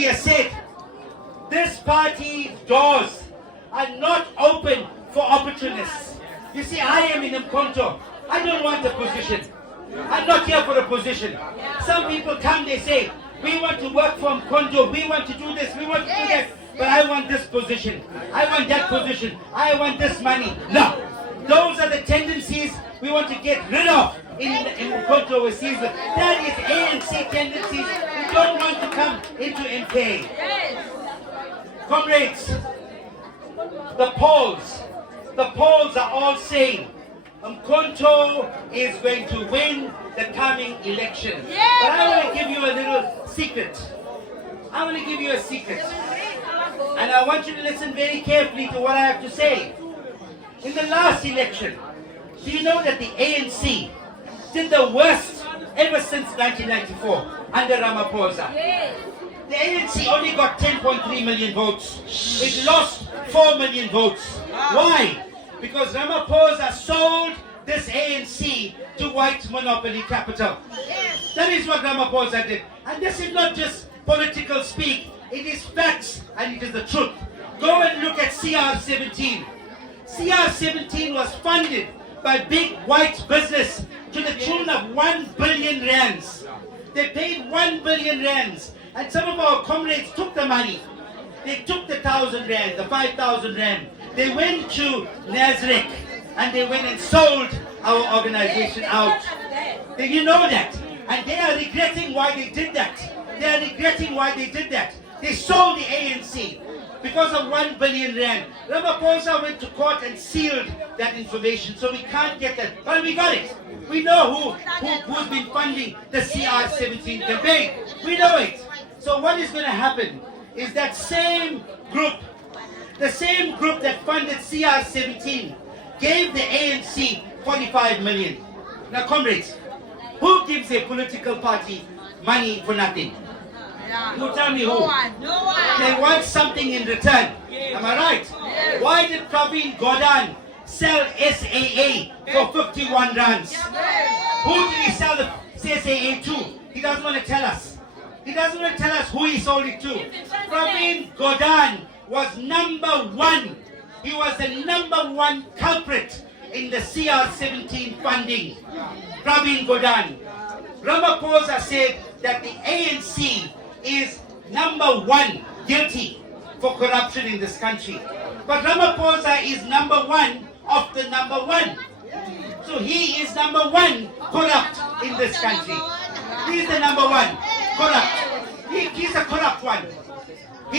he has said, this party's doors are not open for opportunists. You see, I am in Mkonto. I don't want a position. I'm not here for a position. Some people come, they say, we want to work for Mkonto, we want to do this, we want to do that, but I want this position. I want that position. I want this money. No. Those are the tendencies we want to get rid of in Mkonto overseas. That is ANC tendencies. We don't want to come into MK. Comrades, the polls are all saying Mkonto is going to win the coming election. But I want to give you a little secret. I want to give you a secret. And I want you to listen very carefully to what I have to say. In the last election, do you know that the ANC did the worst ever since 1994 under Ramaphosa? The ANC only got 10.3 million votes. It lost 4 million votes. Why? Because Ramaphosa sold this ANC to white monopoly capital. That is what Ramaphosa did. And this is not just political speak. It is facts and it is the truth. Go and look at CR17. CR17 was funded by big white business to the tune of 1 billion rands. They paid 1 billion rands. And some of our comrades took the money. They took the 1,000 rand, the 5,000 rand. They went to Nazareth and they went and sold our organization out. You know that. And they are regretting why they did that. They are regretting why they did that. They sold the ANC because of 1 billion rand. Ramaphosa went to court and sealed that information, so we can't get that. But we got it. We know who's been funding the CR17 campaign. We know it. So what is going to happen is that same group, the same group that funded CR17, gave the ANC 45 million. Now comrades, who gives a political party money for nothing? You tell me who. No one. They want something in return. Am I right? Yes. Why did Praveen Gordhan sell SAA for 51 rands? Who did he sell the SAA to? He doesn't want to tell us. He doesn't want to tell us who he sold it to. Praveen Gordhan was #1. He was the #1 culprit in the CR17 funding. Praveen Gordhan. Ramaphosa said that the ANC is #1 guilty for corruption in this country. But Ramaphosa is #1 of the #1. So he is #1 corrupt in this country. He is the #1 corrupt. He's a corrupt one.